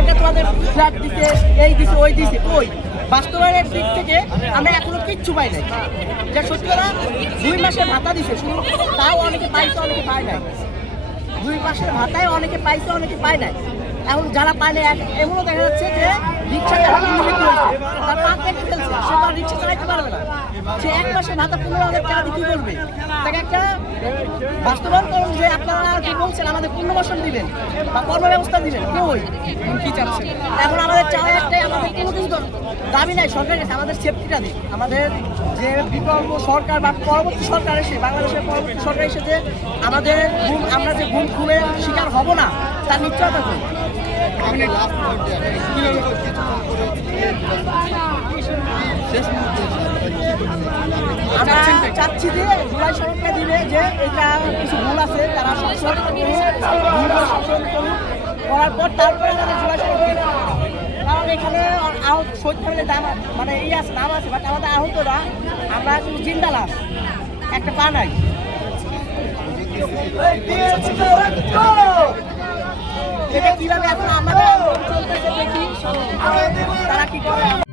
সরকার তোমাদের ফ্ল্যাট দিছে, এই দিছে, ওই দিছে, ওই বাস্তবায়নের দিক থেকে আমরা এখনো কিচ্ছু পাই নাই। যে সত্যি কথা 2 মাসের ভাতা দিছে, শুধু তাও অনেকে পাইছে, অনেকে পায় নাই। 2 মাসের ভাতায় অনেকে পাইছে, অনেকে পায় নাই। এখন যারা পায় না এমনও দেখা যাচ্ছে যে রিক্সা চালাতে নিযুক্ত হয়েছে, তার পা কেটে ফেলছে, সে তো রিক্সা চালাতে পারবে না। সে 1 মাসের ভাতা 15,000 টাকা দিয়ে কী করবে? তাকে একটা বাস্তবায়ন করুন যে আপনারা কি বলছেন আমাদের পুনর্বাসন দিবেন বা কর্মব্যবস্থা দিবেন, কই কি চাচ্ছেন? এখন আমাদের চাওয়া একটাই, আমাদের কোনো কিছু দাবি নাই সরকারের কাছে, আমাদের সেফটিটা দিক। আমাদের যে বিকল্প সরকার বা পরবর্তী সরকার এসে, বাংলাদেশের পরবর্তী সরকার এসে যে আমাদের আমরা যে খুনের শিকার হব না তার নিশ্চয়তা করি। আমরা চাচ্ছি যে জুলাই সড়কটা দিলে যে এটা কিছু ভুল আছে তারা সংশোধন করার পর তারপরে আমাদের জুলাই সড়ক দিবে। কারণ এখানে আহত শহীদ ফ্যামিলির দাম মানে এই আছে, নাম আছে, বাট আমাদের আহতরা আমরা শুধু জিন্দা লাশ, একটা পা নাই। এটা কিভাবে এখন আমাদের চলতেছে দেখি তারা কি করে।